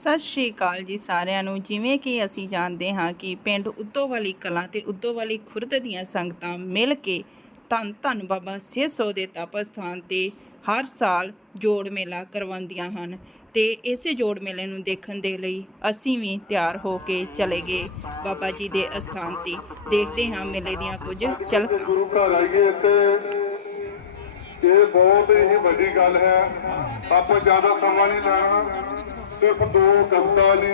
ਸਤਿ ਸ਼੍ਰੀ ਅਕਾਲ ਜੀ ਸਾਰਿਆਂ ਨੂੰ। ਜਿਵੇਂ ਕਿ ਅਸੀਂ ਜਾਣਦੇ ਹਾਂ ਕਿ ਪਿੰਡ ਉਦੋਵਾਲੀ ਕਲਾਂ ਤੇ ਉਦੋਵਾਲੀ ਖੁਰਦ ਦੀਆਂ ਸੰਗਤਾਂ ਮਿਲ ਕੇ ਧੰਨ ਧੰਨ ਬਾਬਾ ਸਿੱਧ ਦੇ ਤਪ ਸਥਾਨ ਤੇ ਹਰ ਸਾਲ ਜੋੜ ਮੇਲਾ ਕਰਵਾਉਂਦੀਆਂ ਹਨ ਤੇ ਇਸੇ ਜੋੜ ਮੇਲੇ ਨੂੰ ਦੇਖਣ ਦੇ ਲਈ ਅਸੀਂ ਵੀ ਤਿਆਰ ਹੋ ਕੇ ਚਲੇ ਗਏ ਬਾਬਾ ਜੀ ਦੇ ਅਸਥਾਨ ਤੇ। ਦੇਖਦੇ ਹਾਂ ਮੇਲੇ ਦੀਆਂ ਕੁਝ ਝਲਕਾਂ। ਗੁਰੂ ਘਰ ਆਈਏ ਤੇ ਇਹ ਬਹੁਤ ਹੀ ਵੱਡੀ ਗੱਲ ਹੈ। ਆਪਾਂ ਜ਼ਿਆਦਾ ਸਮਾਂ ਨਹੀਂ ਲੈਣਾ। ਸਿਰਫ ਦੋ ਕਵਿਤਾ ਨੇ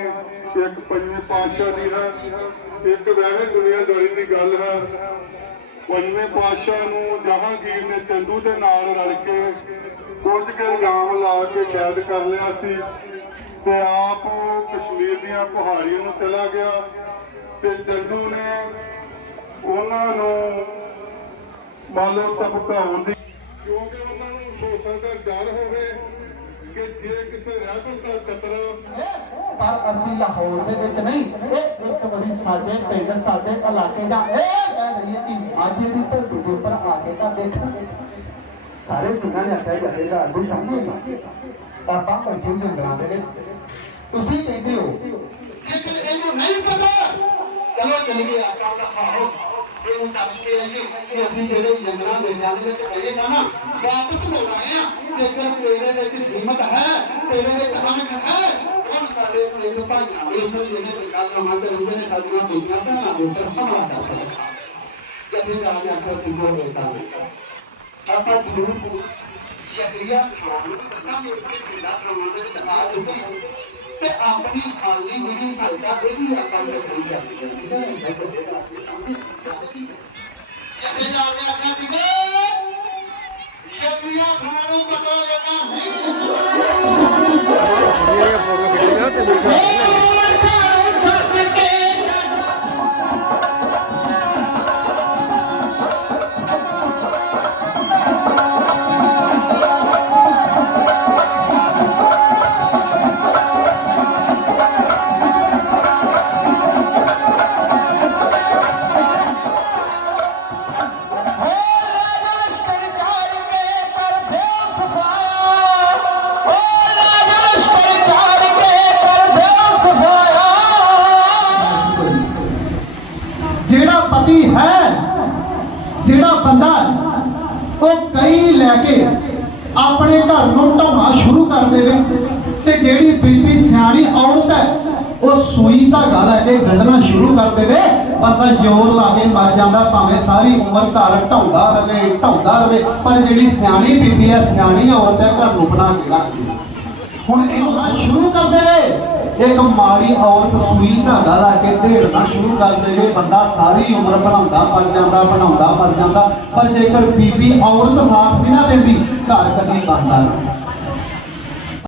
ਇੱਕ ਪੰਜਵੇਂ ਪਾਤਸ਼ਾਹ ਦੀ ਹੈ। ਇੱਕ ਵੈਸੇ ਦੁਨੀਆਦਾਰੀ ਦੀ ਗੱਲ ਹੈ। ਪੰਜਵੇਂ ਪਾਤਸ਼ਾਹ ਨੂੰ ਜਹਾਂਗੀਰ ਨੇ ਚੰਦੂ ਦੇ ਨਾਲ ਰਲ ਕੇ ਕੁਝ ਕੇ ਇਲਜ਼ਾਮ ਲਾ ਕੇ ਕੈਦ ਕਰ ਲਿਆ ਸੀ ਤੇ ਆਪ ਕਸ਼ਮੀਰ ਦੀਆਂ ਪਹਾੜੀਆਂ ਨੂੰ ਚਲਾ ਗਿਆ ਤੇ ਚੰਦੂ ਨੇ ਉਹਨਾਂ ਨੂੰ ਮੰਨ ਲਓ ਧਮਕਾਉਣ ਦੀ ਕਿਉਂਕਿ ਉਹਨਾਂ ਨੂੰ ਸੋਚਣ ਦਾ ਡਰ ਹੋਵੇ ਕਿ ਜੇ ਕਿਸੇ ਰਹਿਬਰ ਦਾ ਖਤਰਾ ਪਰ ਅਸੀਂ ਲਾਹੌਰ ਦੇ ਵਿੱਚ ਨਹੀਂ। ਇਹ ਇੱਕ ਵਾਰੀ ਸਾਡੇ ਪਿੰਡ, ਸਾਡੇ ਇਲਾਕੇ ਦਾ ਇਹ ਕਹਿ ਰਹੀ ਕਿ ਮਾਝੇ ਦੀ ਧਰਤੀ ਦੇ ਉੱਪਰ ਆ ਕੇ ਤਾਂ ਦੇਖੋ ਸਾਰੇ ਸਿੰਘਾਂ ਨੇ ਆਖਿਆ ਜਾਂਦੇ ਅੱਗੇ ਸਾਹਮਣੇ ਆਪਾਂ ਬੈਠੇ ਜੰਗਲਾਂ ਦੇ ਵਿੱਚ ਤੁਸੀਂ ਕਹਿੰਦੇ ਹੋ, ਜੇਕਰ ਇਹਨੂੰ ਨਹੀਂ ਪਤਾ, ਚਲੋ ਚੱਲ ਗਿਆ ਕੰਮ ਆਹੋ ਇਹਨੂੰ ਦੱਸ ਕੇ ਆਈਏ ਕਿ ਅਸੀਂ ਜਿਹੜੇ ਜੰਗਲਾਂ ਦੇ ਦੇ ਵਿੱਚ ਗਏ ਸਾਂ ਨਾ ਵਾਪਸ ਮੁੜ ਆਏ ਆ ਜੇਕਰ ਤੇਰੇ ਵਿੱਚ ਹਿੰਮਤ ਹੈ ਤੇਰੇ ਵਿੱਚ ਅਣਖ ਹੈ ਹੁਣ ਸਾਡੇ ਸਿੰਘ ਭਾਈਆਂ ਦੇ ਉੱਪਰ ਜਿਹੜੇ ਗੱਲ ਕਮਾਂ ਤੇ ਰਹਿੰਦੇ ਨੇ ਸਾਡੀਆਂ ਬੀਬੀਆਂ ਭੈਣਾਂ ਦੇ ਉੱਪਰ ਹਮਲਾ ਕਰਦੇ ਨੇ ਜਦੇ ਦਾ ਮੈਂ ਆਖਿਆ ਸਿੰਘੋ ਬੇਟਾ ਆਪਾਂ ਜ਼ਰੂਰ ਸ਼ਕਰੀਆ ਛੋੜ ਨੂੰ ਦੱਸਾਂਗੇ ਕਿ ਕਿਹੜਾ ਪ੍ਰਮਾਣ ਦੇ ਵਿੱਚ ਆ ਚੁੱਕੀ ਤੇ ਆਪਣੀ ਹਾਲੀ ਜਿਹੜੀ ਸੰਗਤਾਂ, ਇਹ ਵੀ ਆਪਾਂ ਨੂੰ ਕਰੀ ਜਾਂਦੀ ਹੈ ਸਿੱਧਾ ਹੁੰਦਾ ਕਿ ਜਿਹੜਾ ਆਪਣੇ ਸਾਹਮਣੇ ਜਥੇਦਾਰ ਨੇ ਆਖਿਆ ਸੀ ਵੇ ਸ਼ਕਰੀਆ ਖਾਣ ਨੂੰ ਪਤਾ ਲੱਗਾ। ਨਹੀਂ ਜਿਹੜਾ ਜਿਹੜਾ ਬੰਦਾ ਉਹ ਕਈ ਲੈ ਕੇ ਆਪਣੇ ਘਰ ਨੂੰ ਢਾਉਣਾ ਸ਼ੁਰੂ ਕਰ ਦੇਵੇ ਤੇ ਜਿਹੜੀ ਬੀਬੀ ਸਿਆਣੀ ਔਰਤ ਹੈ, ਉਹ ਸੂਈ ਧਾਗਾ ਲੈ ਕੇ ਗੰਢਣਾ ਸ਼ੁਰੂ ਕਰ ਦੇਵੇ, ਬੰਦਾ ਜ਼ੋਰ ਲਾ ਕੇ ਮਰ ਜਾਂਦਾ, ਭਾਵੇਂ ਸਾਰੀ ਉਮਰ ਘਰ ਢਾਉਂਦਾ ਰਹੇ ਢਾਉਂਦਾ ਰਹੇ ਪਰ ਜਿਹੜੀ ਸਿਆਣੀ ਬੀਬੀ ਹੈ, ਸਿਆਣੀ ਔਰਤ ਹੈ, ਘਰ ਨੂੰ ਬਣਾ ਕੇ ਰੱਖਦੀ ਹੁਣ ਇਹਨੂੰ ਸ਼ੁਰੂ ਕਰ ਦੇਵੇ। ਇੱਕ ਮਾੜੀ ਔਰਤ ਸੂਈ ਧਾਗਾ ਲਾ ਕੇ ਢੇੜਨਾ ਸ਼ੁਰੂ ਕਰ ਦੇਵੇ। ਬੰਦਾ ਸਾਰੀ ਉਮਰ ਬਣਾਉਂਦਾ, ਮਰ ਜਾਂਦਾ, ਬਣਾਉਂਦਾ, ਮਰ ਜਾਂਦਾ। ਪਰ ਜੇਕਰ ਬੀਬੀ ਔਰਤ ਸਾਥ ਵੀ ਨਾ ਦਿੰਦੀ, ਘਰ ਕਦੀ ਬਣਦਾ ਨਹੀਂ।